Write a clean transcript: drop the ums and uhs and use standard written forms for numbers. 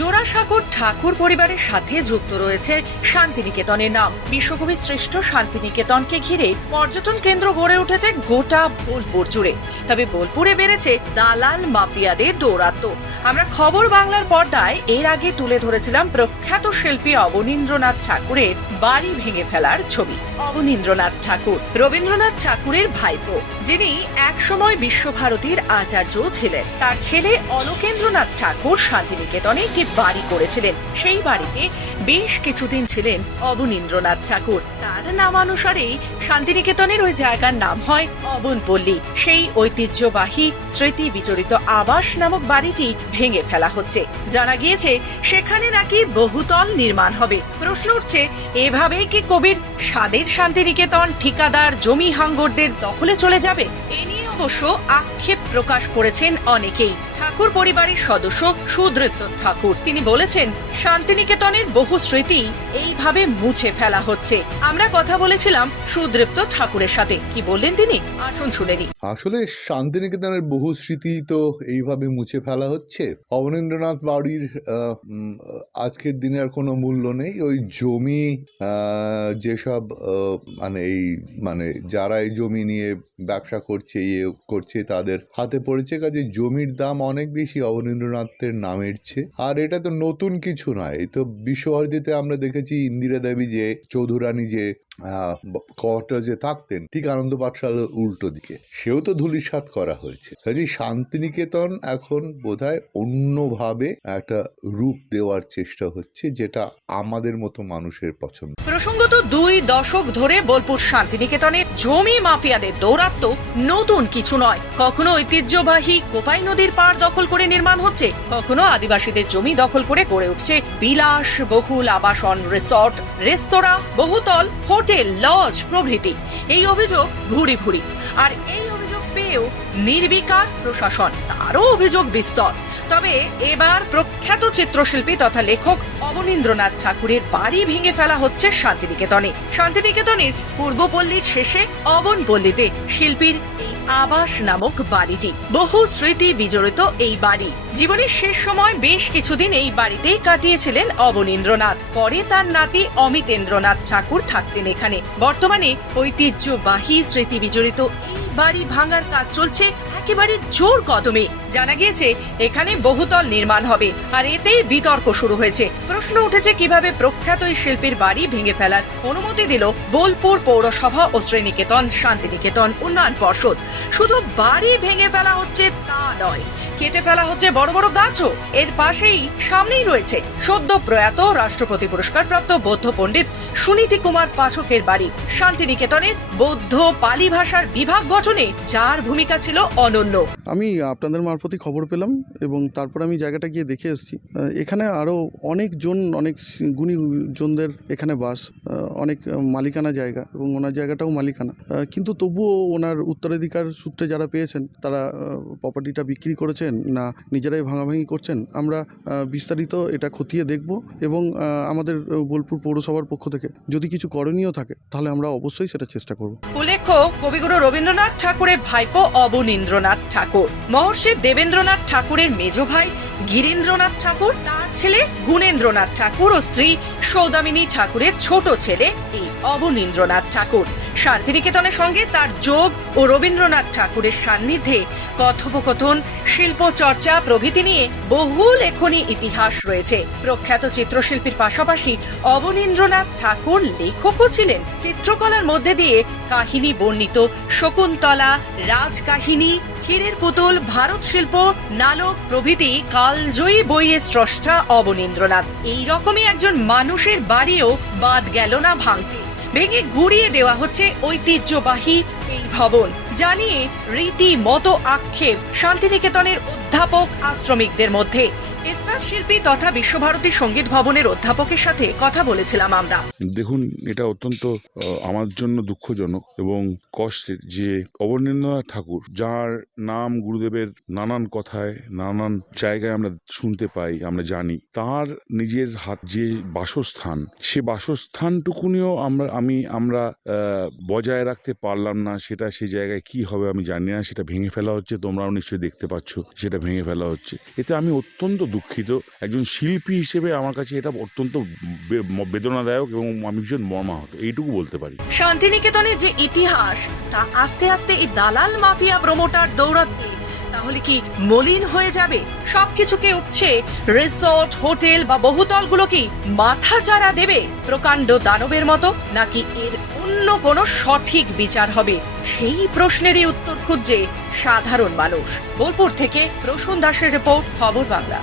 জোড়াসাঁকোর ঠাকুর পরিবারের সাথে যুক্ত রয়েছে শান্তিনিকেতনের নাম। বিশ্বকবি শ্রেষ্ঠ শান্তিনিকেতনকে ঘিরে পর্যটন কেন্দ্র গড়ে উঠেছে গোটা বোলপুর জুড়ে। তবে বোলপুরে বেড়েছে দালাল মাফিয়াদের দৌরাত্ম্য। আমরা খবর বাংলার পর্দায় এর আগে তুলে ধরেছিলাম প্রখ্যাত শিল্পী অবনীন্দ্রনাথ ঠাকুরের বাড়ি ভেঙে ফেলার ছবি। অবনীন্দ্রনাথ ঠাকুর রবীন্দ্রনাথ ঠাকুরের ভাইপো, যিনি একসময় বিশ্বভারতীর আচার্য ছিলেন। তার ছেলে অলোকেন্দ্রনাথ ঠাকুর শান্তিনিকেতনে একটি বাড়ি করেছিলেন। সেই বাড়িতে বেশ কিছুদিন ছিলেন অবনীন্দ্রনাথ ঠাকুর। তার নামানুসারেই শান্তিনিকেতনের ওই জায়গার নাম হয় অবনপল্লী। সেই ঐতিহ্যবাহী স্মৃতি বিজড়িত আবাস নামক বাড়িটি ভেঙে ফেলা হচ্ছে। জানা গিয়েছে সেখানে নাকি বহুতল নির্মাণ হবে। প্রশ্ন উঠছে, এভাবেই কি কবির স্বাদের শান্তিনিকেতন ঠিকাদার জমি হাঙ্গরদের দখলে চলে যাবে? এ নিয়ে অবশ্য আক্ষেপ প্রকাশ করেছেন অনেকেই। ঠাকুর পরিবারের সদস্য সুদৃপ্ত ঠাকুর তিনি বলেছেন, শান্তিনিকেতনের বহু স্মৃতি এইভাবে মুছে ফেলা হচ্ছে। আমরা কথা বলেছিলাম সুদৃপ্ত ঠাকুরের সাথে, কি বললেন তিনি আসুন শুনে নি। আসলে শান্তিনিকেতনের বহু স্মৃতি তো এইভাবে মুছে ফেলা হচ্ছে। অবনীন্দ্রনাথ বাড়ির আজকের দিনে আর কোনো মূল্য নেই। ওই জমি যেসব যারা এই জমি নিয়ে ব্যবসা করছে করছে তাদের হাতে পড়েছে, কাজে জমির দাম অনেক বেশি অবনীন্দ্রনাথের নামের চেয়ে। আর এটা তো নতুন কিছু নয়, এই তো বিশ্বভারতীতে আমরা দেখেছি ইন্দিরা দেবী যে চৌধুরানী যে কোয়ার্টার্সে থাকতেন ঠিক আনন্দ পাঠশালার উল্টো দিকে, সেও তো ধূলিসাৎ করা হয়েছে। কাজে শান্তিনিকেতন এখন বোধহয় অন্যভাবে একটা রূপ দেওয়ার চেষ্টা হচ্ছে, যেটা আমাদের মতো মানুষের পছন্দ। প্রসঙ্গত 2 দশক ধরে বোলপুর শান্তিনিকেতনে জমি মাফিয়াদের দৌরাত্ম্য নতুন কিছু নয়। কখনো ঐতিহ্যবাহী কোপাই নদীর পাড় দখল করে নির্মাণ হচ্ছে, কখনো আদিবাসীদের জমি দখল করে গড়ে উঠছে বিলাস বহুল আবাসন, রিসর্ট, রেস্তোরাঁ, বহুতল হোটেল, লজ প্রভৃতি। এই অভিযোগ ভুরি ভুরি। আর এই অভিযোগ পেয়েও নির্বিকার প্রশাসন, তারও অভিযোগ বিস্তর। তবে এবার প্রখ্যাত চিত্রশিল্পী তথা লেখক অবনীন্দ্রনাথ ঠাকুরের বাড়ি ভেঙে ফেলা হচ্ছে শান্তিনিকেতনে। শান্তিনিকেতনের পূর্বপল্লীর শেষে অবনপল্লীতে শিল্পীর এই আবাস নামক বাড়িটি। বহু স্মৃতি বিজড়িত এই বাড়ি। জীবনের শেষ সময় বেশ কিছুদিন এই বাড়িতেই কাটিয়েছিলেন অবনীন্দ্রনাথ। পরে তার নাতি অমিতেন্দ্রনাথ ঠাকুর থাকতেন এখানে। বর্তমানে ঐতিহ্যবাহী স্মৃতি বিজড়িত এই বাড়ি ভাঙার কাজ চলছে একেবারে জোর কদমে। জানা গিয়েছে এখানে বহুতল নির্মাণ হবে, আর এতেই বিতর্ক শুরু হয়েছে। প্রশ্ন উঠেছে, কিভাবে প্রখ্যাত এই শিল্পীর বাড়ি ভেঙে ফেলার অনুমতি দিল বোলপুর পৌরসভা ও শ্রীনিকেতন শান্তিনিকেতন উন্নয়ন পর্ষদ। শুধু বাড়ি ভেঙে ফেলা হচ্ছে তা নয়, কেটে ফেলা হচ্ছে বড় বড় গাছও। এর পাশেই সামনেই রয়েছে সদ্য প্রয়াত রাষ্ট্রপতি পুরস্কারপ্রাপ্ত বৌদ্ধ পণ্ডিত সুনীতি কুমার পাঠকের বাড়ি। শান্তিনিকেতনের বৌদ্ধ পালি ভাষার বিভাগ গঠনে যার ভূমিকা ছিল অনন্য। আমি আপনাদের মারফতই খবর পেলাম এবং তারপর আমি জায়গাটা গিয়ে দেখে এসেছি। এখানে আরও অনেক গুণীজনদের এখানে বাস, অনেক মালিকানা জায়গা এবং ওনার জায়গাটাও মালিকানা। কিন্তু তবুও ওনার উত্তরাধিকার সূত্রে যারা পেয়েছেন তারা প্রপার্টিটা বিক্রি করেছেন না নিজেরাই ভাঙাভাঙি করছেন। আমরা বিস্তারিত এটা খতিয়ে দেখব এবং আমাদের বোলপুর পৌরসভার পক্ষ থেকে যদি কিছু করণীয় থাকে তাহলে আমরা অবশ্যই সেটা চেষ্টা করব। উল্লেখ্য, কবিগুরু রবীন্দ্রনাথ ঠাকুরের ভাইপো অবনীন্দ্রনাথ ঠাকুর মহর্ষি দেবেন্দ্রনাথ ঠাকুরের মেজ ভাই গিরীন্দ্রনাথ ঠাকুর, তার ছেলে গুণেন্দ্রনাথ ঠাকুর ও স্ত্রী সৌদামিনী ঠাকুরের ছোট ছেলে এই অবনীন্দ্রনাথ ঠাকুর। শান্তিনিকেতনের সঙ্গে তার যোগ ও রবীন্দ্রনাথ ঠাকুরের সান্নিধ্যে কথোপকথন, শিল্প চর্চা প্রভৃতি নিয়ে বহু লেখনী ইতিহাস রয়েছে। প্রখ্যাত চিত্রশিল্পীর পাশাপাশি অবনীন্দ্রনাথ ঠাকুর লেখকও ছিলেন। চিত্রকলার মধ্যে দিয়ে কাহিনী বর্ণিত শকুন্তলা, রাজকাহিনী, ক্ষীরের পুতুল, ভারত শিল্প, নালক প্রভৃতি কালজয়ী বইয়ের স্রষ্টা অবনীন্দ্রনাথ। এইরকমই একজন মানুষের বাড়িও বাদ গেল না ভাঙতে। ভেঙে গুড়িয়ে দেওয়া হচ্ছে ঐতিহ্যবাহী এই ভবন, জানিয়ে রীতিমতো আক্ষেপ শান্তিনিকেতনের অধ্যাপক আশ্রমিকদের মধ্যে। এসরাজ শিল্পী তথা বিশ্বভারতী সঙ্গীত ভবনের অধ্যাপকের সাথে কথা বলেছিলাম আমরা। দেখুন, এটা অত্যন্ত আমার জন্য দুঃখজনক এবং কষ্টের যে অবনীন্দ্রনাথ ঠাকুর, যার নাম গুরুদেবের নানান কথায় নানান জায়গায় আমরা শুনতে পাই, আমরা জানি, তার নিজের হাত যে বাসস্থান, সে বাসস্থানটুকুনিও আমরা বজায় রাখতে পারলাম না। সেটা সেই জায়গায় কি হবে আমি জানি না। সেটা ভেঙে ফেলা হচ্ছে, তোমরাও নিশ্চয়ই দেখতে পাচ্ছ সেটা ভেঙে ফেলা হচ্ছে। এতে আমি অত্যন্ত দুঃখিত। একজন শিল্পী হিসেবে আমার কাছে এটা অত্যন্ত বেদনাদায়ক এবং আমি ভীষণ মর্মাহত, এইটুকু বলতে পারি। শান্তিনিকেতনের যে ইতিহাস তা আস্তে আস্তে এই দালাল মাফিয়া প্রমোটার দৌরাত্মে তাহলে কি মলিন হয়ে যাবে? সবকিছুকে উপচে রিসোর্ট, হোটেল বা বহুতলগুলো কি মাথা চাড়া দেবে প্রকাণ্ড দানবের মতো, নাকি এর অন্য কোনো সঠিক বিচার হবে? সেই প্রশ্নেরই উত্তর খুঁজছে সাধারণ মানুষ। বোলপুর থেকে প্রসূন দাসের রিপোর্ট, খবর বাংলা।